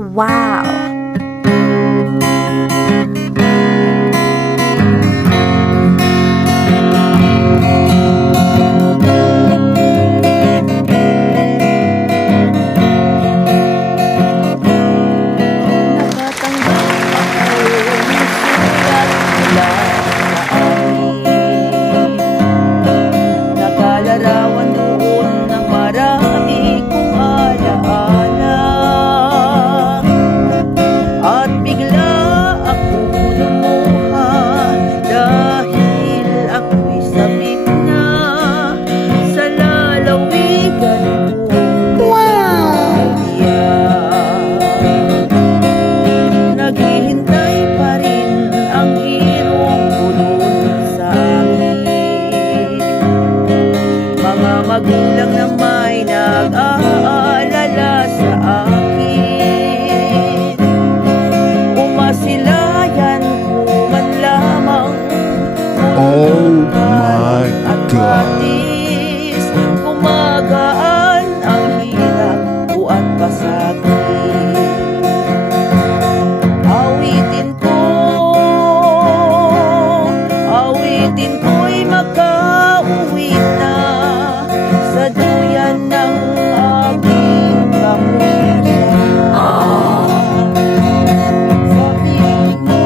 Wow! Nakalarawan doon ng marami kong alaala. At bigla ako lumuha dahil ako'y sabik na sa lalawigan ko. Naghihintay pa rin ang hirong ko doon sa akin. Mga magulang na may nag-aalala sa akin. Umasilayan ko man lamang Oh my God. Atis, gumagaan ang hirap ko at pasakit. Awitin ko'y makauwi na sa duyan ng aking kamusta. Sa piling mo,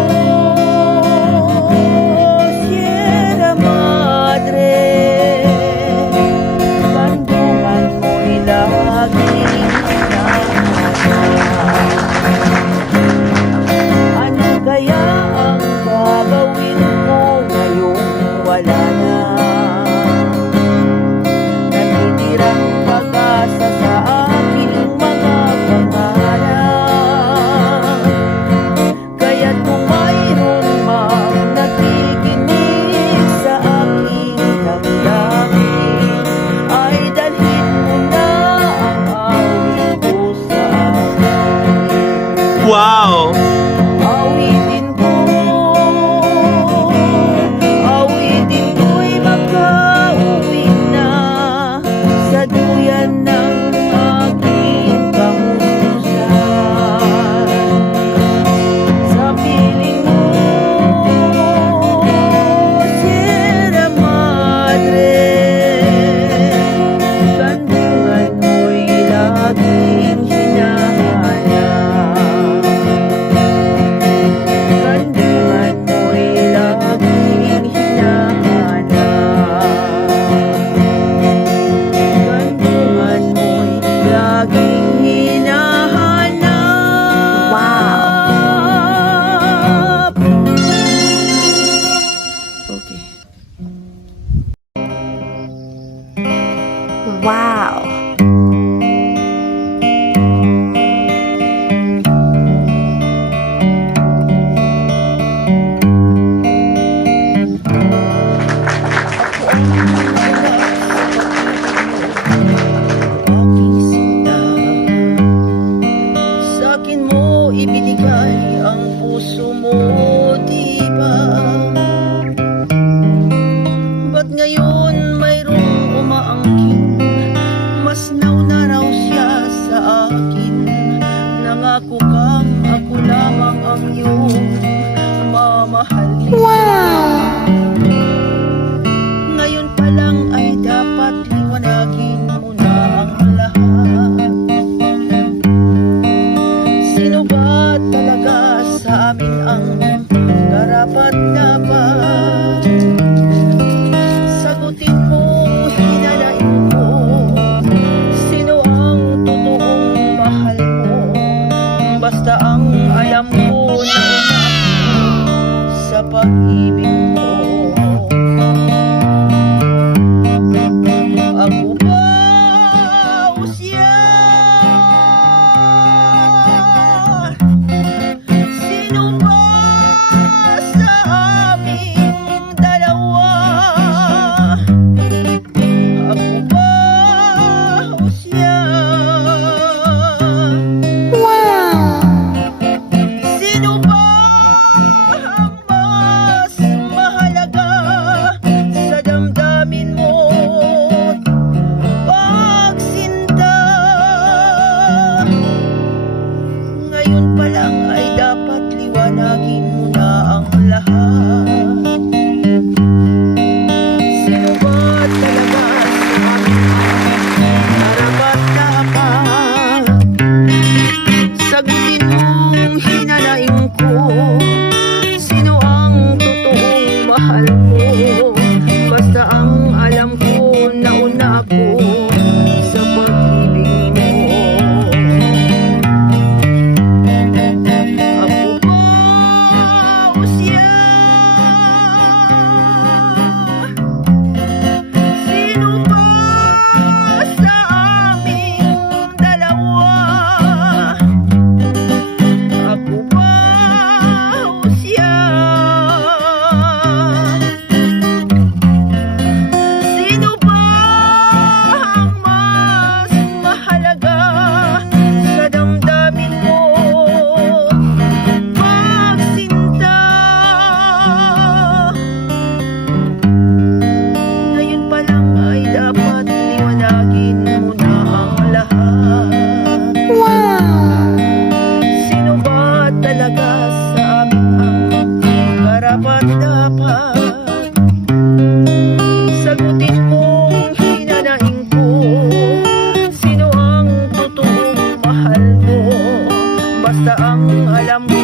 Sierra Madre, bandungan mo'y laging sinasama. Ano kaya ang gagawin ko ngayong wala na? Natitirang pag-asa sa aking mga pangarap. Kaya't kung mayroon mang nakikinig sa aking damdamin, ay dalhin mo na ang awit ko sa akin. Wow! Awitin ko'y makauwi na sa duyan ng aking kamustahan. Sa piling mo, Sierra Madre, bandungan mo'y laging hinahanap. Bandungan mo'y laging hinahanap. Bandungan mo'y laging hinahanap. Okay. Wow! Aking sinta, sa'kin mo ibinigay ang puso mo, di ba? Ba't ngayon mayroong umaangkin? Mas nauna raw siya sa akin. Nangako kang ako lamang ang iyong mamahalin. Ngayon pa lang ay dapat liwanagin mo na ang lahat. Sino ba talaga sa amin ang karapat-dapat? Sagutin mo, hinanain ko, sino ang totoong mahal mo? Basta ang alam ko na sa pag-ibig mo. Ngayon pa lang ay dapat liwanagin mo na ang lahat. Sino ba talaga sa akin karapat-dapat? Sagutin mong hinanaing ko, sino ang totoong mahal mo? Basta ang alam ko, nauna ako sa pag-ibig mo. Ako ba o siya? Sino ba sa aming dalawa? Ako ba o siya? Sino ba ang mas mahalaga sa damdamin mo? Magsinta. Ngayon pa lang ay dapat liwanagin mo na ang lahat. Sino ba talaga sa amin ang karapat-dapat? Sagutin mong hinanaing ko, sino ang totoong mahal mo? Basta ang alam ko,